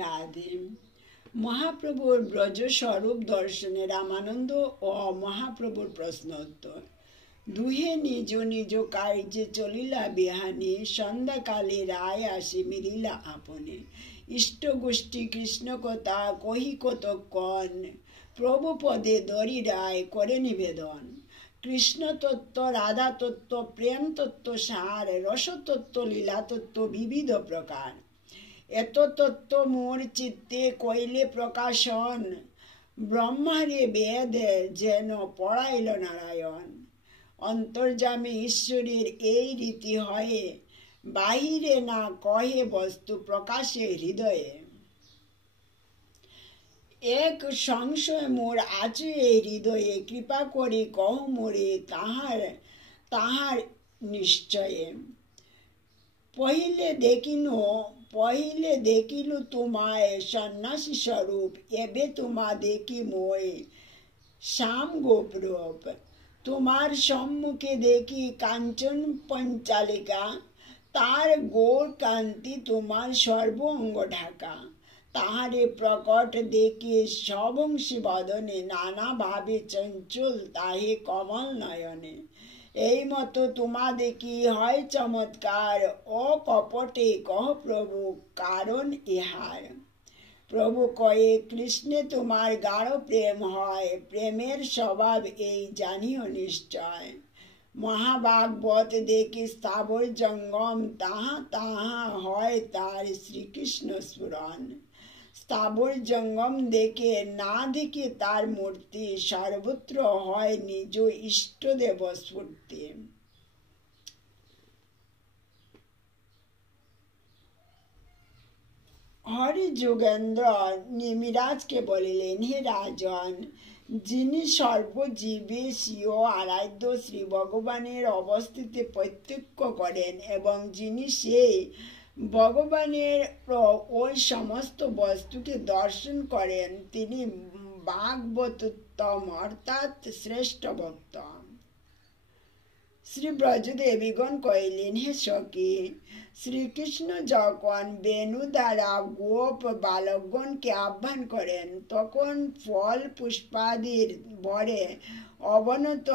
রাধে। মহাপ্রভুর ব্রজ স্বরূপ দর্শনে রামানন্দ ও মহাপ্রভুর প্রশ্ন উত্তর। দুহে নিজ নিজ কার্যে চলিলা বিহানে, সন্ধ্যাকালে রায় আসে মিলিলা আপনে। ইষ্ট গোষ্ঠী কৃষ্ণ কথা কহি কতক্ষণ, প্রভু পদে দরি রায় করে নিবেদন। কৃষ্ণ তত্ত্ব, রাধা তত্ত্ব, প্রেম তত্ত্ব সার, রসতত্ত্ব, লীলা তত্ত্ব বিবিধ প্রকার। এত তত্ত্ব মোর চিত্তে কইলে প্রকাশন, ব্রহ্মারে বেদ যেন পড়াইল নারায়ণ। অন্তর্যামী ঈশ্বরের এই রীতি হয়ে, বাহিরে না কহে বস্তু প্রকাশে হৃদয়ে। এক সংশয় মোর আছে এই হৃদয়ে, কৃপা করি কহ মোরে তাহার নিশ্চয়ে। পहिले দেখিলু তোমায় সন্ন্যাসী স্বরূপ, এবে তোমা দেখি মই শ্যাম গোপরূপ। তোমার সম্মুখে দেখি কাঞ্চন পঞ্চালিকা, তার গৌর কান্তি তোমার সর্ব অঙ্গ ঢাকা। তাহারে প্রকট দেখে সবংশী বদনে, নানা ভাবে চঞ্চল তাহে কমল নয়নে। এই মতো তোমা দেখি হয় চমৎকার, ও কপটে কহ প্রভু কারণ ইহার। প্রভু কয়ে কৃষ্ণে তোমার গাঢ় প্রেম হয়, প্রেমের স্বভাব এই জানিও নিশ্চয়। মহাভাগবত দেখি স্থাবর জঙ্গম, তাহা হয় তার শ্রীকৃষ্ণ স্ফুরণ। স্থাবর জঙ্গম দেখে না দেখে তার মূর্তি, সর্বত্র হয় নিজ ইষ্টদেব স্ফূর্তি। হরি যোগেন্দ্র নিমিরাজকে বলিলেন, হে রাজন, যিনি সর্বজীবে স্বীয় আরাধ্য শ্রী ভগবানের অবস্থিতি প্রত্যক্ষ করেন এবং যিনি সেই ভগবানের ওই সমস্ত বস্তুকে দর্শন করেন, তিনি ভাগবতোত্তম অর্থাৎ শ্রেষ্ঠ ভক্ত। শ্রী ব্রজদেবীগণ কহিলেন, হে সখী, শ্রীকৃষ্ণ যখন বেণু দ্বারা গোপ বালকগণকে আহ্বান করেন, তখন ফল পুষ্পাদির ভরে অবনত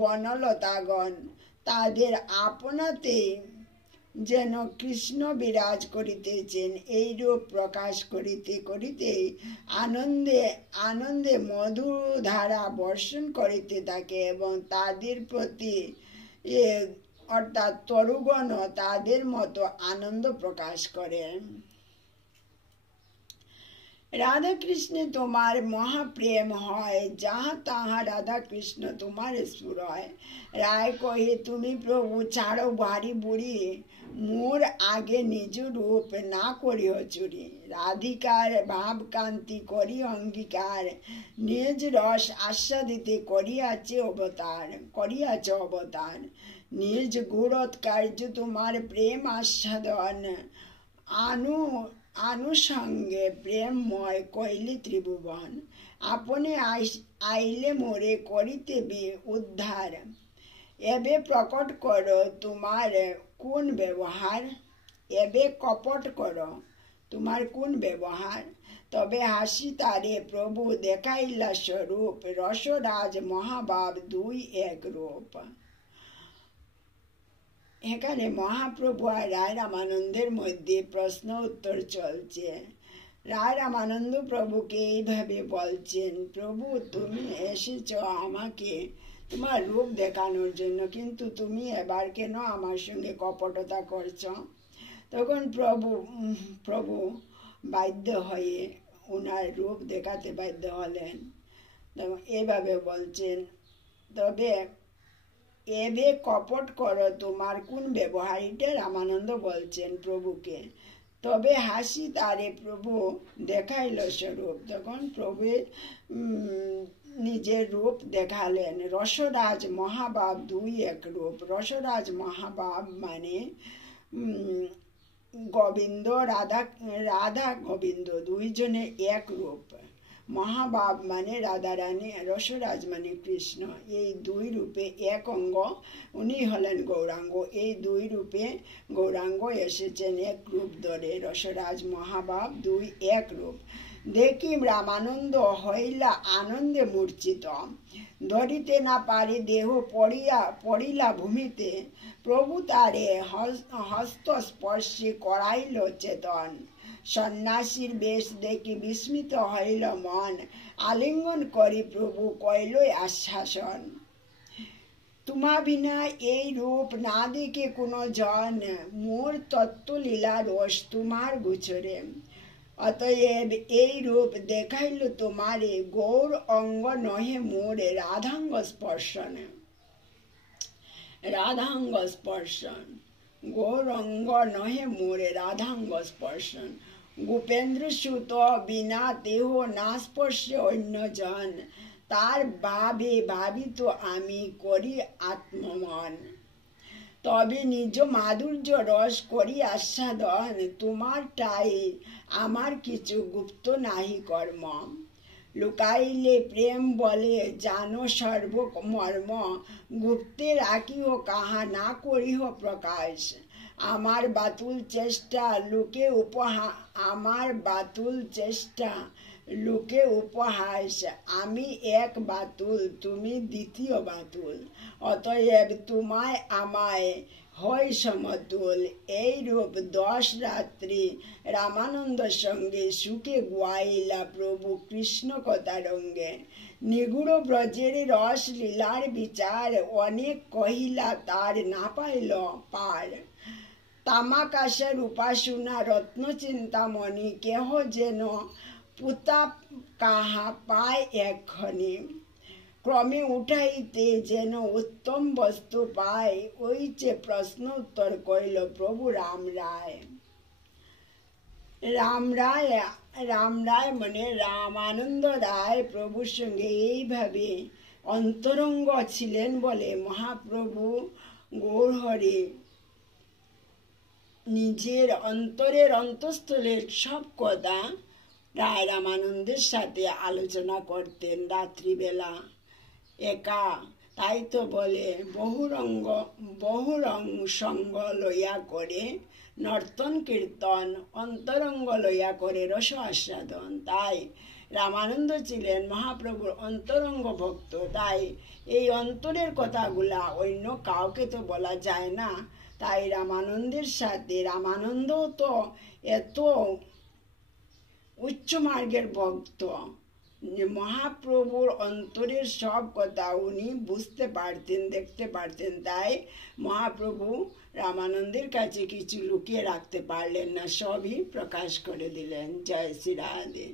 বনলতাগণ তাদের আপনাতে যেন কৃষ্ণ বিরাজ করিতেছেন, এইরূপ প্রকাশ করিতে করিতে আনন্দে মধুধারা বর্ষণ করিতে থাকে এবং তাদের প্রতি অর্থাৎ তরুগণ তাদের মতো আনন্দ প্রকাশ করেন। রাধা কৃষ্ণে তোমার মহাপ্রেম হয়, যাহা তাহা রাধা কৃষ্ণ তোমার স্ফুরয়। রায় কহে, তুমি প্রভু ছাড়ো ভারী বুড়ি, মোর আগে নিজ রূপ না করিও চুরি। রাধিকার ভাব কান্তি করি অঙ্গীকার, নিজ রস আস্বাদিতে করিয়াছ অবতার। নিজ গুরত কার্য তোমার প্রেম আস্বাদন, আনুষঙ্গে প্রেমময় কইলি ত্রিভুবন। আপনি আইলে মোরে করিতে উদ্ধার, এবে প্রকট করো তোমার কোন ব্যবহার। এবে কপট করো তোমার কোন ব্যবহার, তবে হাসি তারে প্রভু দেখাইলা স্বরূপ। রসরাজ মহাভাব দুই এক রূপ। এখানে মহাপ্রভু আর রায় রামানন্দের মধ্যে প্রশ্ন উত্তর চলছে। রায় রামানন্দ প্রভুকে এইভাবে বলছেন, প্রভু তুমি এসেছ আমাকে তোমার রূপ দেখানোর জন্য, কিন্তু তুমি এবার কেন আমার সঙ্গে কপটতা করছ? তখন প্রভু বাধ্য হয়ে উনার রূপ দেখাতে বাধ্য হলেন। এইভাবে বলছেন, তবে এবে কপট করো তোমার কোন ব্যবহার, এটা রামানন্দ বলছেন প্রভুকে। তবে হাসি তারে প্রভু দেখাইল স্বরূপ। তখন প্রভু নিজের রূপ দেখালেন। রসরাজ মহাভাব দুই এক রূপ। রসরাজ মহাভাব মানে গোবিন্দ রাধা গোবিন্দ দুইজনে এক রূপ। মহাবাব মানে রাধারানী, রসরাজ মানে কৃষ্ণ। এই দুই রূপে এক অঙ্গ, উনি হলেন গৌরাঙ্গ। এই দুই রূপে গৌরাঙ্গ এসেছেন এক রূপ ধরে। রসরাজ মহাবাব দুই এক রূপ। দেখি রামানন্দ হইলা আনন্দে মূর্ছিত, ধরিতে না পারি দেহ পড়িলা ভূমিতে। প্রভু তারে হস্তস্পর্শে করাইল চেতন, সন্ন্যাসীর বেশ দেখি বিস্মিত হইল মন। আলিঙ্গন করি প্রভু কইল আশ্বাসন, তোমা বিনা এই রূপ না দেখে কোনো জন, মোর তত্ত্বলীলা রস তোমার গোচরে। অতএব এই রূপ দেখাইল তোমারে, গৌর অঙ্গ নহে মোরে রাধাঙ্গ স্পর্শন। রাধাঙ্গ স্পর্শন, গৌরঙ্গ নহে মোরে রাধাঙ্গ স্পর্শন। গোপেন্দ্র সুত বিনা দেহ না স্পর্শে অন্যজন, তার ভাবে ভাবিত আমি করি আত্মমন। তবে নিজ মাধুর্য রস করি আস্বাদন, তোমারটাই আমার কিছু গুপ্ত নাহি কর্ম। লুকাইলে প্রেম বলে জানো সর্বমর্ম, গুপ্তে রাখিহ কাহা না করিহ প্রকাশ। আমার বাতুল চেষ্টা লোকে উপহাস, আমি এক বাতুল তুমি দ্বিতীয় বাতুল। অতএব তোমায় আমায় হয় সমতুল। এই রূপ 10 রাত্রি রামানন্দ সঙ্গে সুখে গাইলা প্রভু কৃষ্ণ কথা রঙ্গে। নিগুড় ব্রজের রস লীলার বিচার, অনেক কহিলা তার না পাইল পার। তামাকাশের উপাসনা রত্ন চিন্তামণি, কেহ যেন পুতা কাহা পায় এক্ষণে। ক্রমে উঠাইতে যেন উত্তম বস্তু পায়, ওই যে প্রশ্ন উত্তর কইল প্রভু রাম রায়। রাম রায় মানে রামানন্দ রায় প্রভুর সঙ্গে এইভাবে অন্তরঙ্গ ছিলেন বলে মহাপ্রভু গৌরহরি নিজের অন্তরের অন্তঃস্থলের সব কথা রায় রামানন্দের সাথে আলোচনা করতেন রাত্রিবেলা একা। তাই তো বলে বহুরং সঙ্গ লইয়া করে নর্তন কীর্তন, অন্তরঙ্গ লইয়া করে রস আস্বাদন। তাই রামানন্দ ছিলেন মহাপ্রভুর অন্তরঙ্গ ভক্ত। তাই এই অন্তরের কথাগুলা অন্য কাউকে তো বলা যায় না। তাই রামানন্দের সাথে, রামানন্দ তো এত উচ্চ মার্গের ভক্ত, মহাপ্রভুর অন্তরের সব কথা উনি বুঝতে পারতেন, দেখতে পারতেন। তাই মহাপ্রভু রামানন্দের কাছে কিছু লুকিয়ে রাখতে পারলেন না, সবই প্রকাশ করে দিলেন। জয় শ্রী রাধে।